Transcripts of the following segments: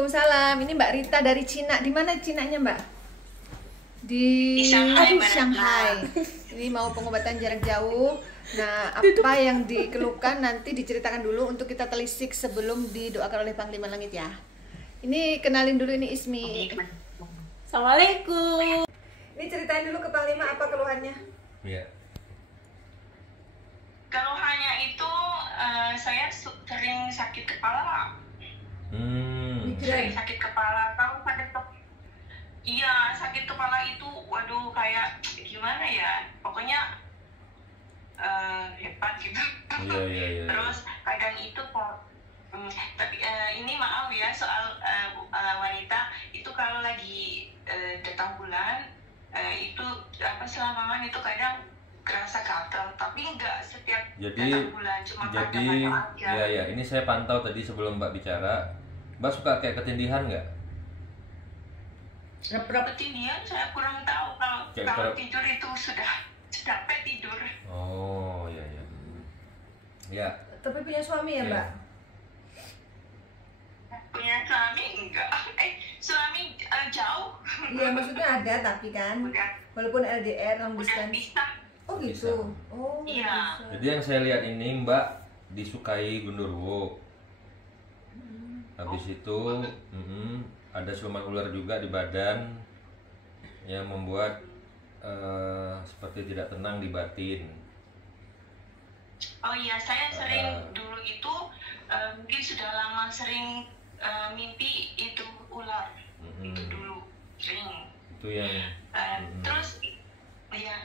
Waalaikumsalam. Ini Mbak Rita dari Cina. Di mana Cinanya, Mbak? Di Shanghai. Shanghai. Ini mau pengobatan jarak jauh. Nah, apa yang dikeluhkan nanti diceritakan dulu untuk kita telisik sebelum didoakan oleh Panglima Langit ya. Ini kenalin dulu, ini Ismi. Assalamualaikum. Ini ceritain dulu ke Panglima apa keluhannya. Iya. Keluhannya itu saya sering sakit kepala. Sering sakit kepala. Kalau sakit kepala itu, waduh, kayak gimana ya? Pokoknya hebat gitu. Iya. Terus kadang itu tapi ini maaf ya soal wanita itu kalau lagi datang bulan itu selama itu kadang kerasa gatal, tapi enggak setiap datang bulan, cuma pada aja. Iya, ini saya pantau tadi sebelum Mbak bicara. Mbak suka kayak ketindihan nggak? Ketindihan saya kurang tahu, kalau tidur itu sudah capek tidur. Oh, iya. Ya. Tapi punya suami ya, Mbak? Punya suami enggak? Suami jauh. Iya, maksudnya ada tapi kan. Walaupun LDR long distance. Bisa. Oh gitu. Oh iya. Jadi yang saya lihat ini Mbak disukai gundurwo. Habis itu ada siluman ular juga di badan yang membuat seperti tidak tenang di batin. Oh iya, saya sering dulu itu mungkin sudah lama sering mimpi itu ular. Itu dulu sering. Itu yang terus ya.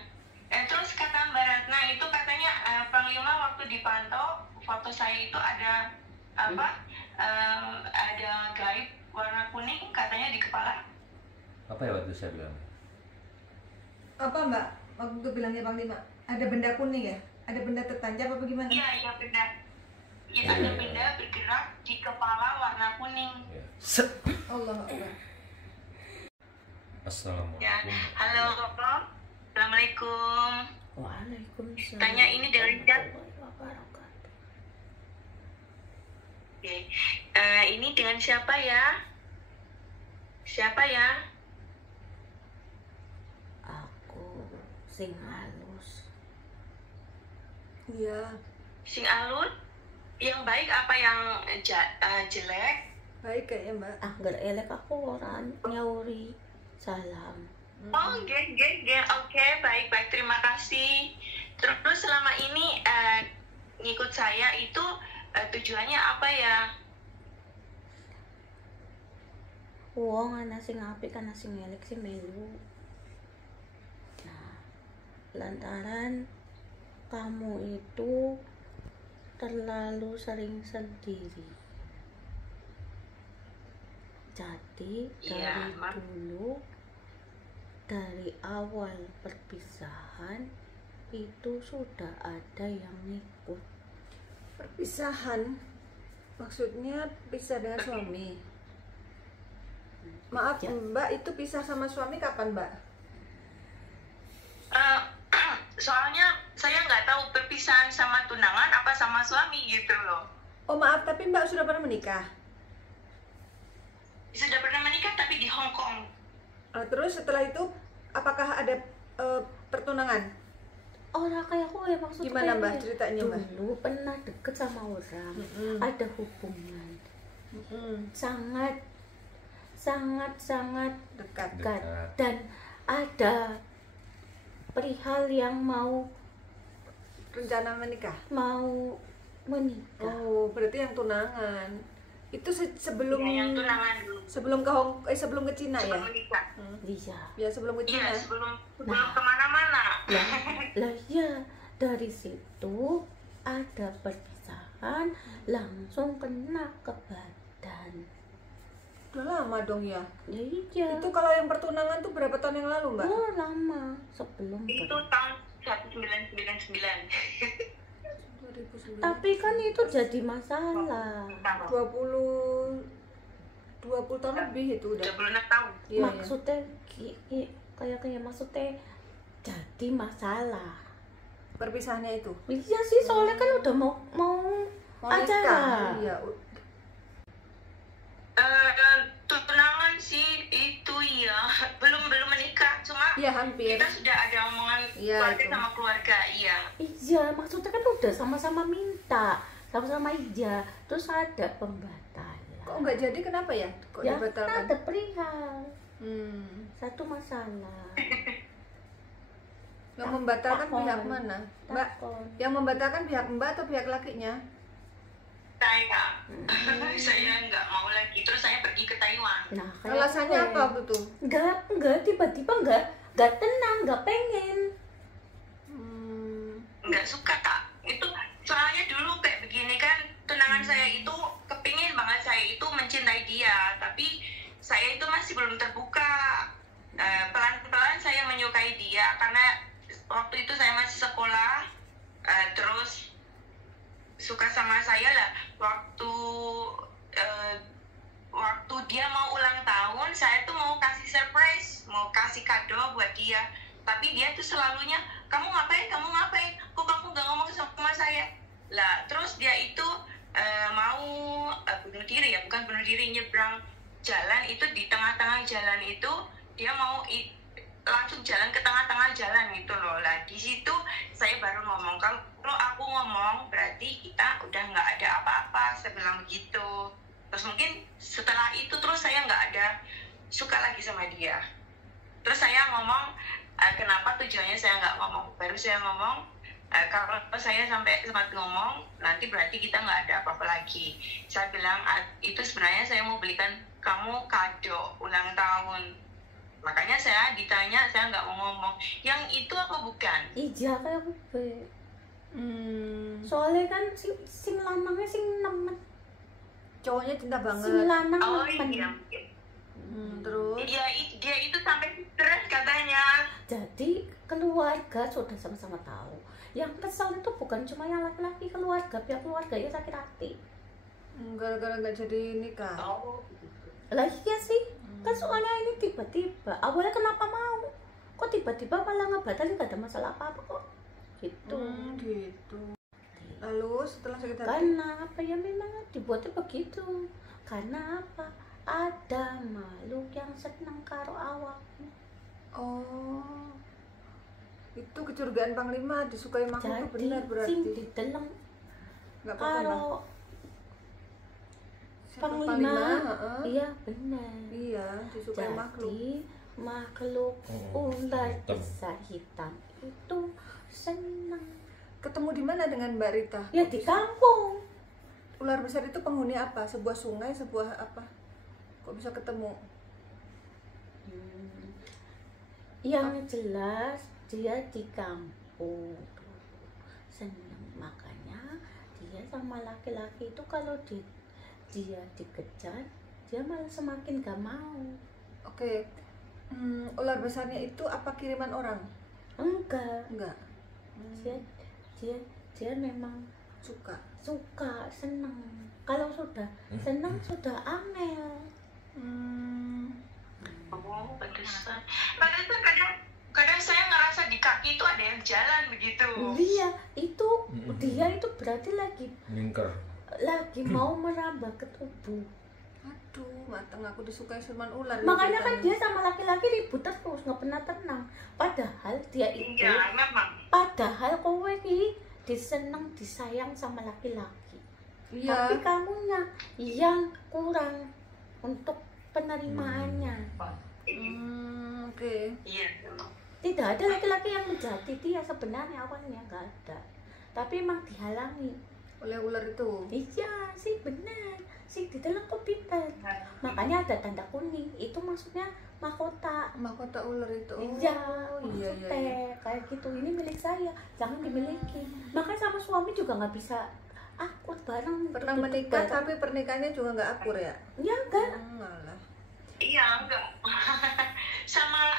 Terus kata Mbak Ratna itu katanya Panglima waktu dipantau foto saya itu ada ada gaib warna kuning katanya di kepala. Apa ya waktu saya bilang? Apa Mbak? Waktu itu bilangnya Panglima ada benda kuning ya? Ada benda tertancap apa gimana? Iya benda. Iya, ada benda bergerak di kepala warna kuning. Ya. Allah Akbar. Assalamualaikum. Ya, halo Bapak. Assalamualaikum. Waalaikumsalam. Tanya ini dari chat. Oke. Ini dengan siapa ya? Siapa ya? Aku sing halus. Iya. Sing alun? Yang baik apa yang jelek? Baik kayaknya Mbak. Angger elek aku orang nyauri. Salam. Oh, oke, baik, terima kasih. Terus selama ini ngikut saya itu tujuannya apa ya? Wong ana sing apik ana sing elek sing melu. Nah, lantaran kamu itu terlalu sering sendiri. Jadi dari awal perpisahan itu sudah ada yang ngikut. Perpisahan maksudnya pisah dengan suami. Maaf Mbak, itu pisah sama suami kapan Mbak? Soalnya saya nggak tahu perpisahan sama tunangan apa sama suami gitu loh. Oh maaf, tapi Mbak sudah pernah menikah? Sudah pernah menikah tapi di Hong Kong. Terus setelah itu apakah ada pertunangan? Orang kayak aku ya maksudnya. Gimana Mbak ceritanya Mbak? Dulu pernah deket sama orang, ada hubungan sangat dekat. Dan ada perihal yang mau rencana menikah. Oh, berarti yang tunangan. Itu sebelum yang tunangan dulu. Sebelum ke Cina ya? Sebelum menikah. Iya. Ya sebelum ke Cina. Iya, sebelum kemana-mana. Lah ya, dari situ ada perpisahan langsung kena ke badan. Udah lama dong ya? Iya. Itu kalau yang pertunangan tuh berapa tahun yang lalu Mbak? Oh lama, sebelum itu tahun 1999. 2009. Tapi kan itu jadi masalah. 20 tahun lebih itu udah. 26 tahun. Iya, Maksudnya kayak maksudnya jadi masalah. Perpisahannya itu. Iya sih, soalnya kan udah mau Mau nikah. acara. Iya. Iya, hampir. Kita sudah ada omongan Iya, keluarga itu. sama keluarga, iya. Iya, maksudnya kan udah sama-sama minta, sama-sama iya, terus ada pembatalan. Kok nggak jadi, kenapa ya? Kok Ya, dibatalkan? ada perihal satu masalah. Yang membatalkan Takon. pihak mana? Mbak, Takon. yang membatalkan pihak Mbak atau pihak lakinya? Saya saya nggak mau lagi, terus saya pergi ke Taiwan. Nah, kayak Alasannya gue. apa betul? Enggak, tiba-tiba enggak tenang, enggak pengen. Nggak suka Kak. Itu soalnya dulu kayak begini kan, tunangan saya itu kepingin banget saya itu mencintai dia, tapi saya itu masih belum terbuka. Pelan-pelan saya menyukai dia karena waktu itu saya masih sekolah, terus suka sama saya lah. Waktu dia mau ulang tahun, saya tuh mau kasih surprise, mau kasih kado buat dia, tapi dia tuh selalunya, kamu ngapain, kok kamu gak ngomong sama saya lah. Terus dia itu mau bunuh diri, ya bukan bunuh diri, nyebrang jalan itu, di tengah-tengah jalan itu dia mau langsung jalan ke tengah-tengah jalan gitu loh. Lah di situ saya baru ngomong, kalau aku ngomong berarti kita udah nggak ada apa-apa, saya bilang begitu. Terus mungkin setelah itu terus saya nggak ada suka lagi sama dia. Terus saya ngomong, kenapa tujuannya saya nggak ngomong. Baru saya ngomong, kalau saya sampai sempat ngomong, nanti berarti kita nggak ada apa-apa lagi. Saya bilang, itu sebenarnya saya mau belikan kamu kado ulang tahun. Makanya saya ditanya, saya nggak mau ngomong, yang itu apa bukan? Iya kayak gue. Soalnya kan sing lanangnya sing nemen. Cowoknya cinta banget. Sing lanang Oh nemen. iya. Terus? Dia itu sampai stres katanya. Jadi keluarga sudah sama-sama tahu. Yang kesal itu bukan cuma yang laki-laki, keluarga, pihak keluarga ya sakit hati. Gara-gara nggak jadi nikah. Oh. Lah iya sih, kan soalnya ini tiba-tiba. Awalnya kenapa mau? Kok tiba-tiba malah ngebatalin, gak ada masalah apa-apa kok. Gitu. Gitu. Lalu setelah sakit hati? Karena apa ya, memang dibuatnya begitu. Karena apa? Ada makhluk yang senang karo awak. Oh, itu kecurigaan Panglima disukai makhluk itu Jadi benar sing berarti. dideleng Nggak apa-apa Mbak. karo Siapa Panglima. Heeh. Iya benar. Iya, disukai makhluk. Jadi makhluk ular hitam. besar hitam itu senang. Ketemu di mana dengan Mbak Rita? Ya di kampung. Ular besar itu penghuni apa? Sebuah sungai, sebuah apa? Kok bisa ketemu? Yang jelas dia di kampung senang, makanya dia sama laki-laki itu kalau dia dikejar dia malah semakin gak mau. Oke. Ular besarnya itu apa kiriman orang? Enggak, dia memang Suka. senang. Kalau sudah senang sudah amel. Oh, pantesan. Pantesan kadang saya ngerasa di kaki itu ada yang jalan begitu. Iya, itu dia itu berarti lagi Mingker. mau merambah ke tubuh. Aduh, mateng aku disukai siluman ular. Makanya kan ceritanya. dia sama laki-laki ribut terus, nggak pernah tenang. Padahal dia itu, Iya, memang. padahal kowe ini diseneng, disayang sama laki-laki. Iya. Tapi kamunya yang kurang untuk penerimaannya. Oke. Iya. Tidak ada laki-laki yang menjati dia sebenarnya, awalnya nggak ada. Tapi emang dihalangi. Oleh ular itu. Iya sih benar, sih di dalam kok pintar. Makanya ada tanda kuning, itu maksudnya mahkota. Mahkota ular itu. Iya, iya, maksudnya iya. kayak gitu. Ini milik saya, jangan dimiliki. Makanya sama suami juga nggak bisa akur bareng. Pernah duduk menikah bareng. tapi pernikahannya juga nggak akur ya? Ya enggak. Malah. Iya, enggak. Sama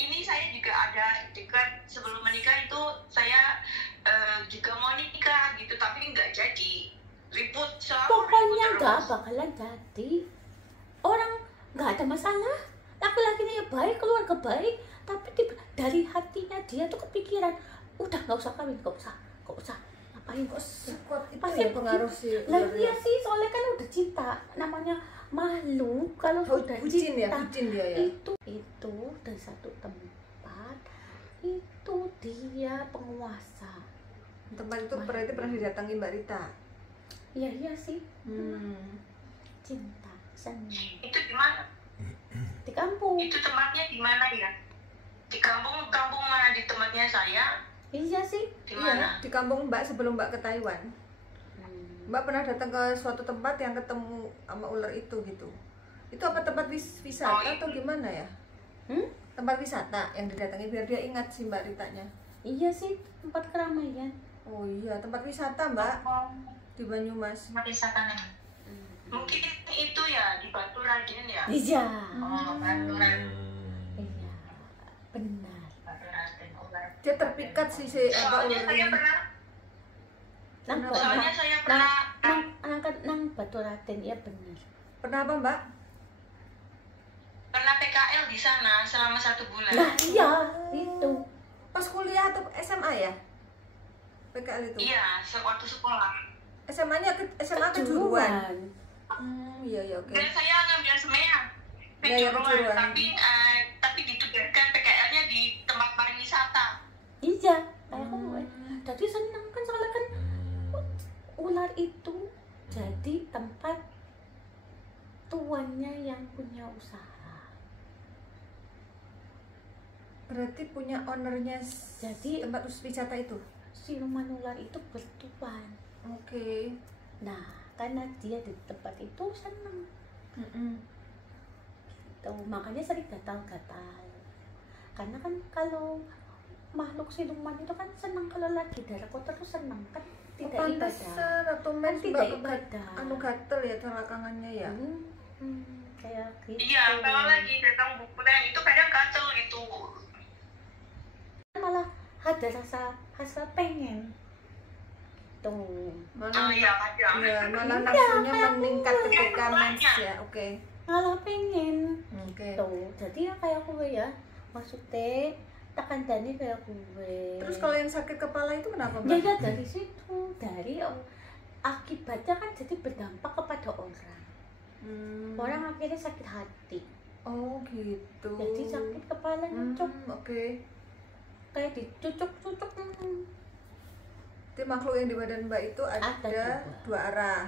ini saya juga ada dekat sebelum menikah itu saya juga mau nikah gitu, tapi nggak jadi. Ribut selalu. Pokoknya ribut nggak terus. bakalan jadi. Orang nggak ada masalah. Laki-lakinya ya baik, keluarga baik, tapi dari hatinya dia tuh kepikiran, udah nggak usah kawin, nggak usah. Ngapain kok? Sekuat itu Pasti ya pengaruh sih. Lah ular iya ya. sih, soalnya kan udah cinta. Namanya makhluk kalau Oh, sudah bucin ya, cinta bucin dia ya. itu dari satu tempat itu dia penguasa. Tempat itu berarti pernah didatangi Mbak Rita. Iya sih. Hmm. Cinta, senang. Itu di mana? Di kampung. Itu tempatnya di mana ya? Di kampung mana di tempatnya saya? Iya sih. Di Iya, mana? di kampung Mbak sebelum Mbak ke Taiwan. Mbak pernah datang ke suatu tempat yang ketemu sama ular itu gitu. Itu apa tempat wisata atau gimana ya? Tempat wisata yang didatangi biar dia ingat si Mbak Ritanya. Iya sih, tempat keramaian. Oh iya, tempat wisata Mbak di Banyumas. Tempat wisata nih. Mungkin itu ya di Batu Raden ya? Iya. Oh, Batu Raden. Iya, benar. Batu Raden. Dia terpikat si apa Soalnya saya ularnya. pernah, Nang soalnya saya pernah nang Batu Raden, ya benar. Pernah apa Mbak? pernah PKL di sana selama 1 bulan. Nah iya, itu. Pas kuliah atau SMA ya? PKL itu? Iya, waktu sekolah. SMA-nya SMA kejuruan. Iya oke. Dan saya ngambil SMEA Ya, kejuruan, kejuruan. tapi ditugaskan PKL-nya di tempat pariwisata. Iya, kayak kamu. Jadi senang kan soalnya kan ular itu jadi tempat tuannya yang punya usaha. Berarti punya ownernya Jadi tempat wisata itu? siluman ular itu bertuan. Oke. Nah, karena dia di tempat itu senang. Gitu. Makanya sering gatal-gatal. Karena kan kalau makhluk siluman itu kan senang kalau lagi darah kotor tuh senang kan, tidak ibadah. Pantesan atau Kan men tidak Mbak ibadah. anu gatel ya telakangannya ya. Kayak gitu. Iya, kalau lagi datang bulan itu kadang gatel gitu. Malah ada rasa pengen tuh, Malah Iya, kadang. ya, malah Iya, nafsunya kayak meningkat aku. ketika Iya, mens banyak. ya. Oke. malah pengen Oke. tuh. Jadi ya kayak gue ya, maksudnya tekan Dani kayak gue. Terus kalau yang sakit kepala itu kenapa Mbak? ya dari situ, dari akibatnya kan jadi berdampak kepada orang. Orang akhirnya sakit hati. Oh gitu. Jadi sakit kepala nyucuk, Oke. kayak dicucuk-cucuk. Jadi makhluk yang di badan Mbak itu ada Ada dua arah.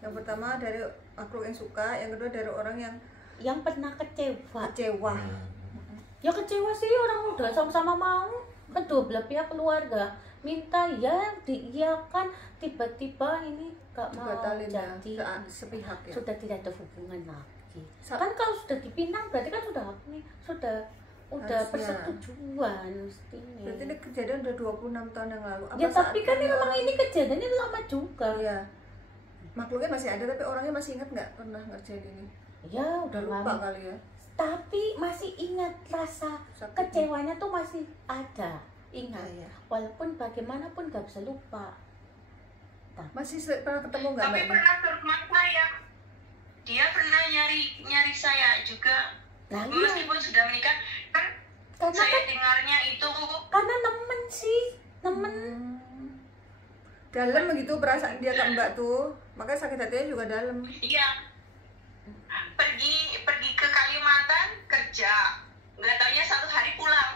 Yang pertama dari makhluk yang suka, yang kedua dari orang yang Yang pernah kecewa. kecewa. Ya kecewa sih, orang udah sama-sama mau. Kedua belah pihak keluarga minta ya diiyakan, tiba-tiba ini gak mau Batalin ya, jadi sepihak ya. sudah tidak ada hubungan lagi. Sa- Kan kalau sudah dipinang berarti kan sudah Harusnya. persetujuan mestinya. Berarti ini kejadian udah 26 tahun yang lalu. Ya saat tapi kan ini memang ini kejadiannya lama juga. Iya. Makhluknya masih ada tapi orangnya masih ingat nggak pernah ngerjain ini? Ya udah Udah lupa lama. kali ya. Tapi masih ingat rasa Sakit. kecewanya tuh masih ada. Ingat. Iya. Walaupun bagaimanapun gak bisa lupa. Masih pernah ketemu nggak Tapi Mbak? pernah ke rumah saya. Dia pernah nyari saya juga. Nah, iya. Meskipun sudah menikah, kan Karena saya kan dengarnya itu karena nemen sih, nemen. Dalam begitu perasaan dia ke Mbak tuh, makanya sakit hatinya juga dalam. iya pergi ke Kalimantan kerja, nggak taunya 1 hari pulang.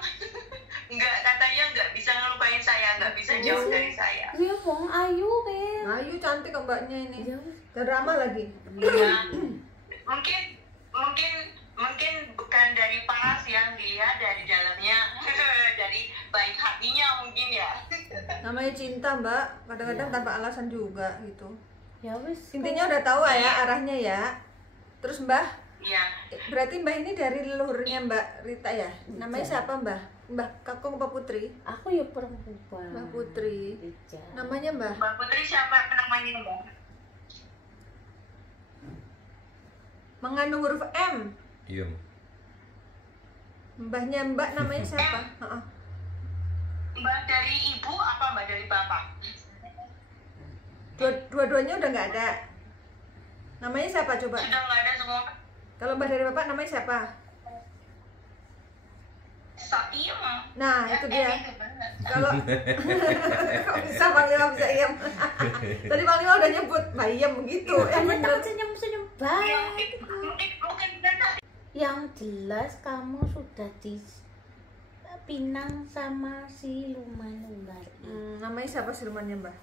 Katanya nggak bisa ngelupain saya, nggak bisa jauh dari saya. Iya, wong ayu kan. Ayu cantik kok Mbaknya ini. Iya. Dan ramah lagi. Iya. mungkin bukan dari paras yang dilihat, dari dalamnya, dari baik hatinya mungkin ya. Namanya cinta Mbak, kadang-kadang tanpa alasan juga gitu. Ya wis. Intinya udah tahu ya arahnya ya. Terus Mbah, Iya. berarti Mbah ini dari leluhurnya Mbak Rita ya? Namanya Iya. siapa Mbah? Mbah Kakung apa Putri? Aku ya perempuan. Mbah Putri. Ija. Namanya Mbah? Mbak Putri siapa namanya Mbak? Mengandung huruf M. Iya. Mbahnya Mbak namanya siapa? Heeh. Mbak dari ibu apa Mbak dari bapak? Dua-duanya udah nggak ada. Namanya siapa coba? Sudah nggak ada semua. Kalau Mbah dari Bapak namanya siapa? Sakiem. Nah, Ya, itu dia. itu benar. Kalau kok bisa Panglima bisa Iem. Tadi Panglima udah nyebut Mbak Iem gitu. Ternyata senyum-senyum Ya, baik. mungkin benar. Yang jelas kamu sudah pinang sama siluman ular. Namanya siapa silumannya, Mbah?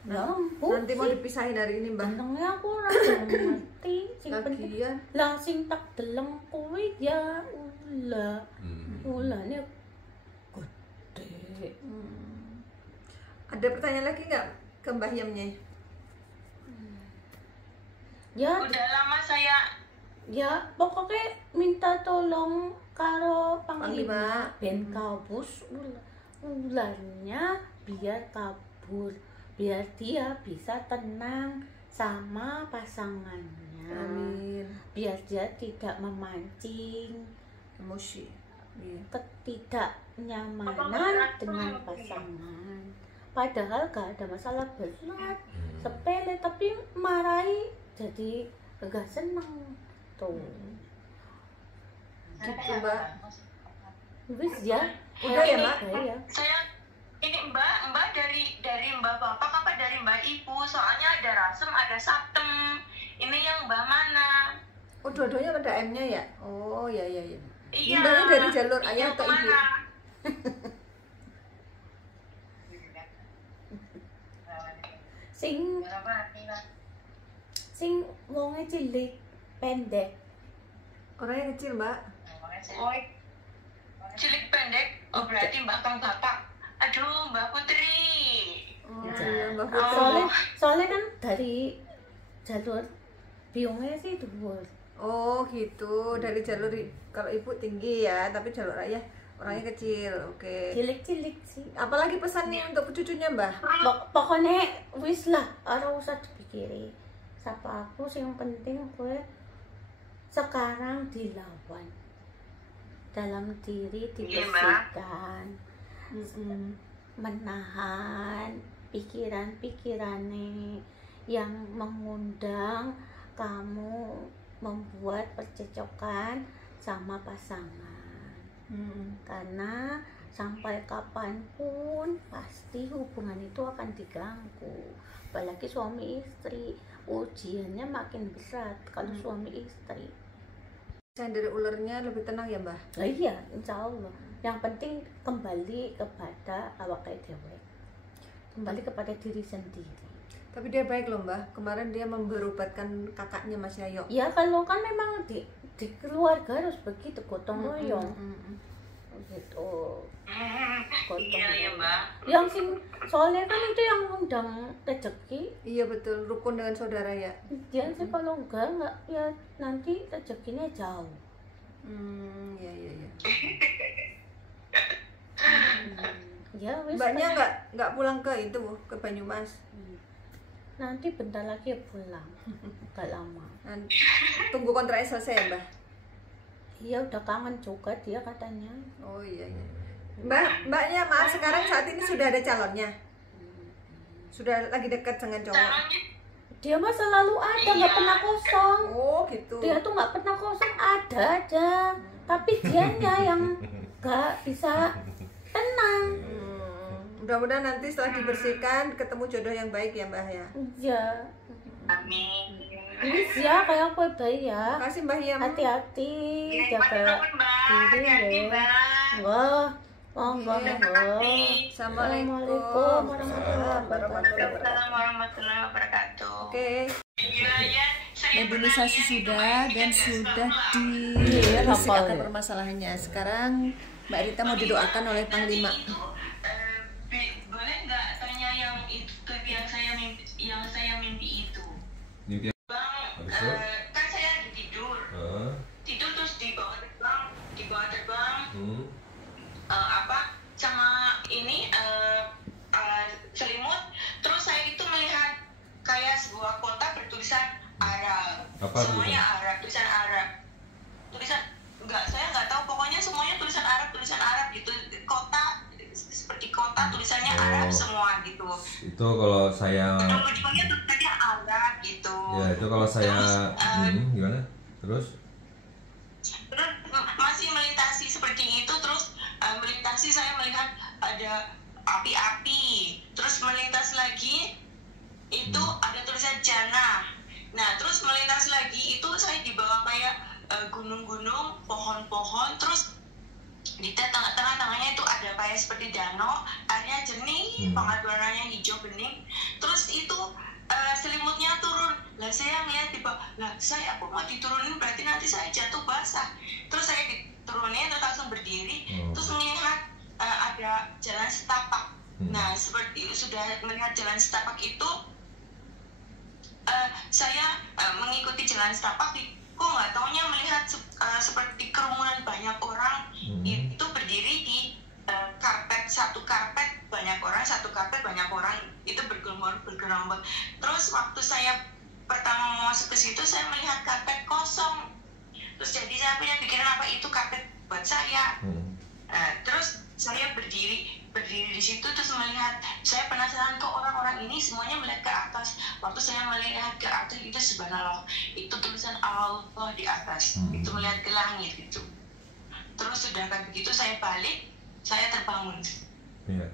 Ya Nanti mau dipisahin hari ini, Mbah. jenenge aku ora ngerti. Sing penting Lagian lah sing tak deleng kuwi ya ular. Ulane gede. ada pertanyaan lagi nggak ke Mbah Yamnya? Ya, Udah lama saya ya pokoknya minta tolong karo Panglima Panglima. ben kabus ularnya biar kabur, biar dia bisa tenang sama pasangannya. Amin. Biar dia tidak memancing Emosi. Iya. ketidaknyamanan dengan pasangan. Padahal gak ada masalah berat, sepele, tapi marahi jadi gak seneng tuh. Gitu, Mbak. Wis ya. Udah ya, Mbak? Ya. saya ini Mbak dari Mbak Bapak apa dari Mbak Ibu? Soalnya ada Rasem, ada Saptem. Ini yang Mbak mana? Oh, dua-duanya ada M-nya ya? Oh, iya. Iya. Mbaknya dari jalur ayah Yang atau ibu? mana? Sing wonge cilik, pendek. Orangnya kecil, Mbak. Oh, cilik pendek. Oh berarti Mbak Kang Bapak. Aduh Mbak Putri. Oh, Ja. iya, Mbak Oh. Putri. Soalnya kan dari jalur biungnya sih dhuwur. Oh, gitu. Dari jalur kalau ibu tinggi ya, tapi jalur ayah orangnya kecil. Oke. Cilik-cilik sih. Apalagi pesan nih untuk cucunya, Mbah? Pokoknya wis lah, ora usah dipikiri. Sapa aku sing penting gue sekarang dilawan. Dalam diri dibersihkan. Menahan pikiran-pikirannya yang mengundang kamu membuat percecokan sama pasangan. Karena sampai kapanpun pasti hubungan itu akan diganggu, apalagi suami istri, ujiannya makin berat kalau suami istri. Saya dari ularnya lebih tenang ya, Mbah? Nah, iya, insya Allah. Yang penting kembali kepada awak dewe, kembali kepada diri sendiri. Tapi dia baik loh, Mbah. Kemarin dia memberobatkan kakaknya Mas Yayo. Ya kalau kan memang di keluarga harus begitu, gotong royong gitu. Iya ya Mbak. Yang sing soalnya kan itu yang undang rezeki. Iya betul, rukun dengan saudara ya. Dia sih kalau enggak ya nanti rezekinya jauh. Iya. Ya wis. Mbaknya nggak pulang ke itu, ke Banyumas. Nanti bentar lagi pulang. Gak lama. Tunggu kontraknya selesai ya, Mbah? Iya udah kangen juga dia katanya. Oh iya. Mbaknya maaf sekarang saat ini sudah ada calonnya. Sudah lagi dekat dengan cowok. Dia mah selalu ada, nggak pernah kosong. Oh gitu. Dia tuh nggak pernah kosong, ada aja. Tapi dianya yang nggak bisa tenang. Mudah-mudahan nanti setelah dibersihkan ketemu jodoh yang baik ya, Mbah ya. Iya. Amin. Wis ya kayak apa baik ya. Makasih Mbah Yam. Hati-hati jaga Hati-hati diri ya. Mbak. Wah, monggo Iya. monggo. Assalamualaikum warahmatullahi wabarakatuh. Assalamualaikum warahmatullahi wabarakatuh. Oke. Iya ya. Mobilisasi sudah dan sudah Iya, dibersihkan hafal ya. permasalahannya. Sekarang Mbak Rita mau didoakan oleh Panglima. Boleh nggak tanya yang itu yang saya mimpi itu? Mimpi Bang, Habis itu? kan saya lagi tidur. Tidur terus dibawa terbang. Sama ini selimut. Terus saya itu melihat kayak sebuah kota bertulisan Arab. Apa Semuanya Arab, tulisan Arab. Saya nggak tahu, pokoknya semuanya tulisan Arab gitu. Kota seperti kota tulisannya Arab semua gitu. Itu kalau saya Ujung-ujungnya tulisannya Arab gitu. ya itu kalau saya gimana? Terus Masih melintasi seperti itu, terus melintasi saya melihat ada api-api, terus melintas lagi itu ada tulisan Jannah. Nah terus melintas lagi itu saya di bawah kayak gunung-gunung, pohon-pohon, terus Di tengah-tengahnya itu ada kayak seperti danau, airnya jernih banget, warnanya hijau bening. Terus itu selimutnya turun. Lah saya ngeliat di bawah, lah saya aku mau diturunin berarti nanti saya jatuh basah. Terus saya diturunin terus langsung berdiri, terus melihat ada jalan setapak. Nah seperti sudah melihat jalan setapak itu, saya mengikuti jalan setapak. Kok nggak taunya melihat seperti kerumunan banyak orang itu berdiri di satu karpet banyak orang itu bergerombol. Terus waktu saya pertama masuk ke situ, saya melihat karpet kosong. Terus jadi saya punya pikiran apa itu karpet buat saya. Terus saya berdiri di situ terus melihat, saya penasaran kok orang-orang ini semuanya melihat ke atas. Waktu saya melihat ke atas itu subhanallah, itu tulisan Allah di atas, itu melihat ke langit gitu. Terus sudah kan begitu saya balik, saya terbangun. Iya,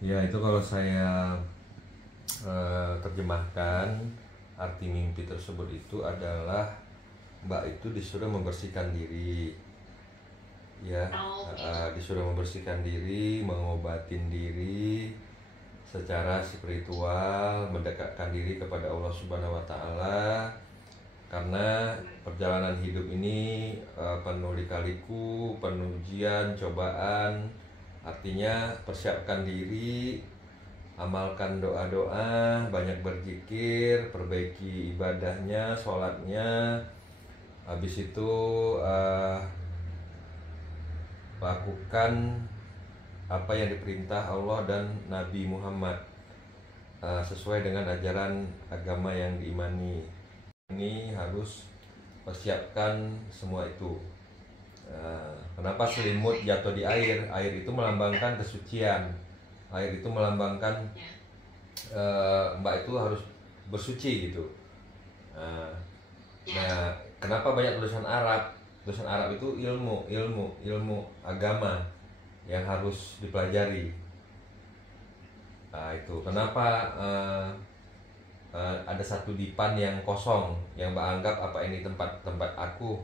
ya itu kalau saya terjemahkan arti mimpi tersebut itu adalah Mbak itu disuruh membersihkan diri. Ya, disuruh membersihkan diri, mengobatin diri secara spiritual, mendekatkan diri kepada Allah Subhanahu wa Ta'ala. Karena perjalanan hidup ini penuh lika-liku, penuh ujian, cobaan. Artinya persiapkan diri, amalkan doa-doa, banyak berzikir, perbaiki ibadahnya, sholatnya. Habis itu lakukan apa yang diperintah Allah dan Nabi Muhammad sesuai dengan ajaran agama yang diimani. Ini harus persiapkan semua itu. Kenapa selimut jatuh di air? Air itu melambangkan kesucian. Air itu melambangkan Mbak itu harus bersuci gitu. Nah, kenapa banyak tulisan Arab? Tulisan Arab itu ilmu agama yang harus dipelajari. Nah, itu kenapa ada satu dipan yang kosong, yang Mbak anggap apa ini tempat aku,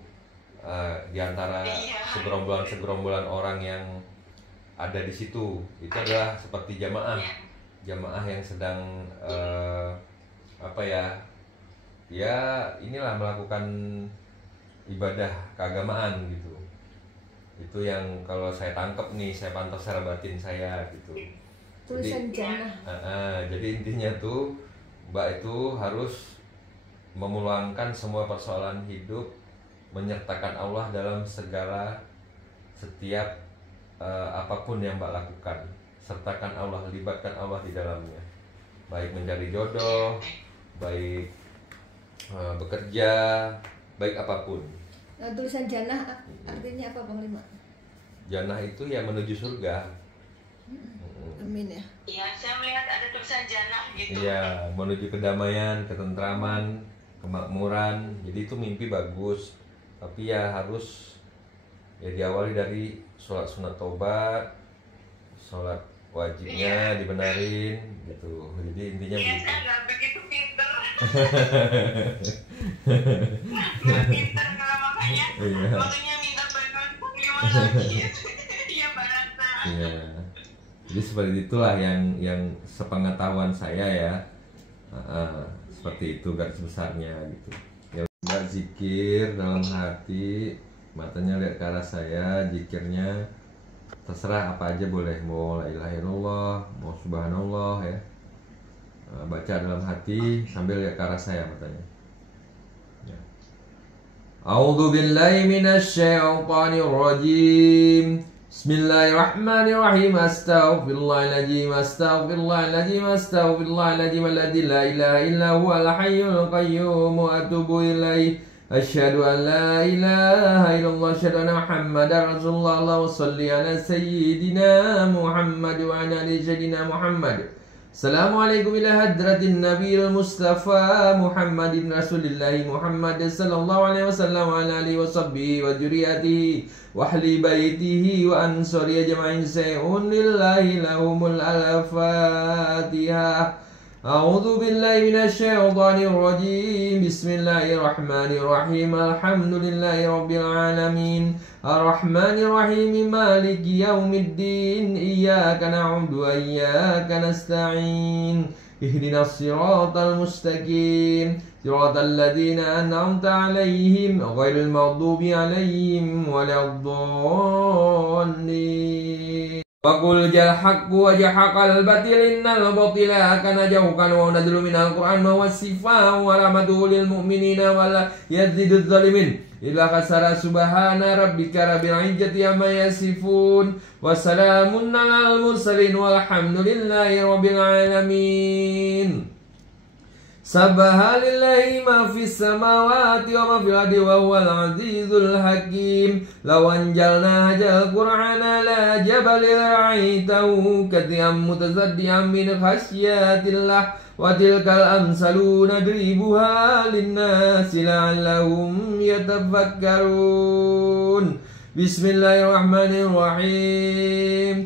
di antara segerombolan orang yang ada di situ. Itu adalah seperti jamaah yang sedang inilah melakukan ibadah keagamaan gitu. Itu yang kalau saya tangkap nih, saya pantau secara batin saya gitu. Tulisan jannah. Jadi intinya tuh Mbak itu harus memulangkan semua persoalan hidup, menyertakan Allah dalam setiap apapun yang Mbak lakukan. Sertakan Allah, libatkan Allah di dalamnya. Baik mencari jodoh, baik bekerja, baik apapun. Nah, tulisan jannah artinya apa Bang Lima? Jannah itu ya menuju surga. Amin ya. Iya, saya melihat ada tulisan jannah gitu. Iya, menuju kedamaian, ketentraman, kemakmuran. Jadi itu mimpi bagus. Tapi ya harus diawali dari sholat sunat taubat, sholat wajibnya dibenarin gitu. Jadi intinya begitu. Saya nggak begitu pinter. Nggak pinter kalau makanya minta bantuan Bang lagi. Iya Mbak Ratna. Iya. Jadi seperti itulah yang sepengetahuan saya ya. Seperti itu garis besarnya gitu. Ya Mbak zikir dalam hati, matanya lihat ke arah saya, zikirnya terserah apa aja boleh, mau la ilaha illallah, mau subhanallah ya. Baca dalam hati sambil lihat ke arah saya matanya. Ya. A'udzu billahi minasy syaithanir rajim. Bismillahirrahmanirrahim. Astaghfirullahaladzim, astaghfirullahaladzim, astaghfirullahaladzim, alladzi la ilaha illa huwal hayyul qayyum, wa atubu ilaih. Asyhadu an la ilaha illallah, asyhadu anna Muhammadar Rasulullah. Allahumma shalli ala sayyidina Muhammad wa ala ali sayyidina Muhammad. Assalamualaikum ila hadratin Nabiyil Mustafa Muhammadin Rasulillahi Muhammad sallallahu alaihi wasallam wa ala alihi wa sahbihi wa dzurriyyatihi wa ahli baitihi wa ansari ajma'in sayun lillahi lahumul al-fatihah. أعوذ بالله من الشيطان الرجيم بسم الله الرحمن الرحيم الحمد لله رب العالمين الرحمن الرحيم مالك يوم الدين إياك نعبد وإياك نستعين اهدنا الصراط المستقيم صراط الذين أنعمت عليهم غير المغضوب عليهم ولا الضالين وقل جاء الحق وجحق الباطل إن الباطل كان زهوقا ونزل من القرآن وهو الشفاء ورحمته للمؤمنين ولا يزيد الظالمين إلا خسر سبحان ربك رب العزة عما يصفون وسلام على المرسلين والحمد لله رب العالمين سبح لله ما في السماوات وما في الأرض وهو العزيز الحكيم لو أنزلنا هذا القرآن على جبل لرأيته خاشعا متصدعا من خشية الله وتلك الأمثال نضربها للناس لعلهم يتفكرون بسم الله الرحمن الرحيم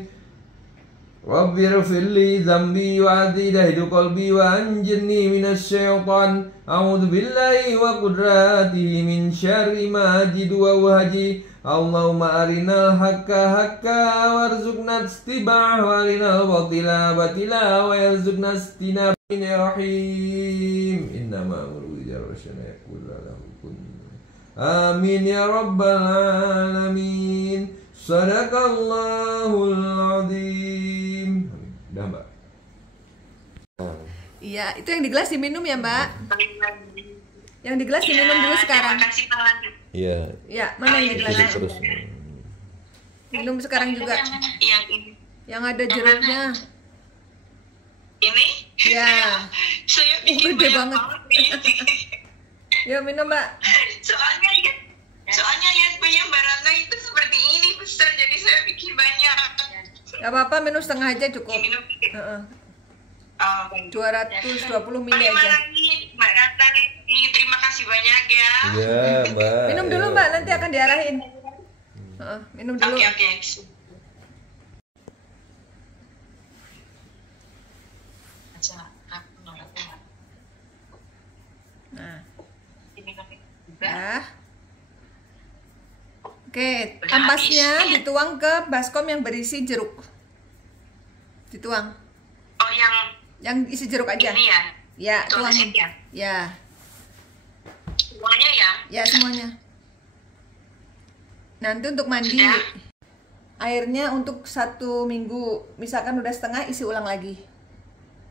رب اغفر لي ذنبي وعزيز قلبي وأنجني من الشيطان أعوذ بالله وقدراته من شر ما أجد وأهجي اللهم أرنا الحق حقا وارزقنا اتباعه وأرنا الباطل باطلا وارزقنا اجتنابه يا رحيم إنما أمره إذا أراد يقول له كن آمين يا رب العالمين Sadaqallahul Azim. Udah, Mbak. Iya, itu yang di gelas diminum ya, Mbak. Yang di gelas diminum dulu sekarang. Iya. Ya, mana yang di gelas? Terus. Minum sekarang juga. Yang ini. Yang ada jeruknya. Ini? Ya. Saya bikin Gede banyak banget. Yuk minum, Mbak. Soalnya lihat punya Mbak Ratna itu seperti ini besar, jadi saya bikin banyak. Gak apa-apa, minum setengah aja cukup. Minum sedikit. 220 ml Terima aja. kasih Mbak Ratna, terima kasih banyak ya. Iya, Mbak. Minum dulu, Mbak, nanti akan diarahin. Minum dulu. Oke. Nah. Ya. Oke, ampasnya dituang ke baskom yang berisi jeruk. Dituang. Oh, Yang isi jeruk aja. ini ya? Ya, tuangin. Ya? Ya. Semuanya ya? Ya, semuanya. Nanti untuk mandi. Sudah? Airnya untuk 1 minggu. Misalkan udah setengah, isi ulang lagi.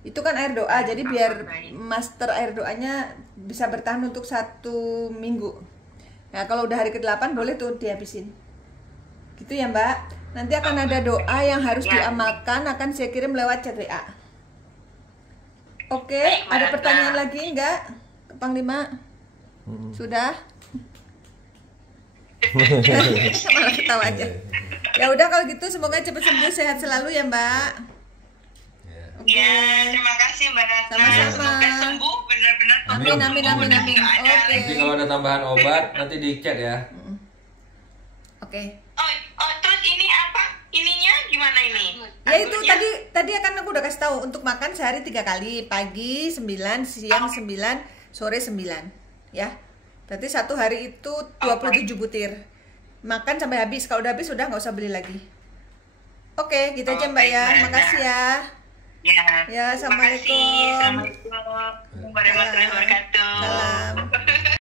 Itu kan air doa, jadi biar master air doanya bisa bertahan untuk 1 minggu. Nah, kalau udah hari ke-8 boleh tuh dihabisin. Gitu ya, Mbak. Nanti akan ada doa yang harus diamalkan, akan saya kirim lewat chat WA. Oke, ada pertanyaan lagi enggak? Panglima? Sudah? Malah ketawa aja. Ya udah kalau gitu, semoga cepat sembuh, sehat selalu ya, Mbak. Ya, terima kasih Mbak Ratna. Sama-sama. Semoga sembuh benar-benar. Amin. Oke. Nanti kalau ada tambahan obat nanti di chat ya. Oke. Oh, terus ini apa? Ininya gimana ini? Ya itu tadi akan aku udah kasih tahu, untuk makan sehari 3 kali, pagi 9, siang 9, sore 9, ya. Berarti 1 hari itu 27 butir. Makan sampai habis. Kalau udah habis udah nggak usah beli lagi. Oke, gitu aja Mbak ya. Makasih ya. Ya. Ya, assalamualaikum. Assalamualaikum warahmatullahi wabarakatuh. Salam.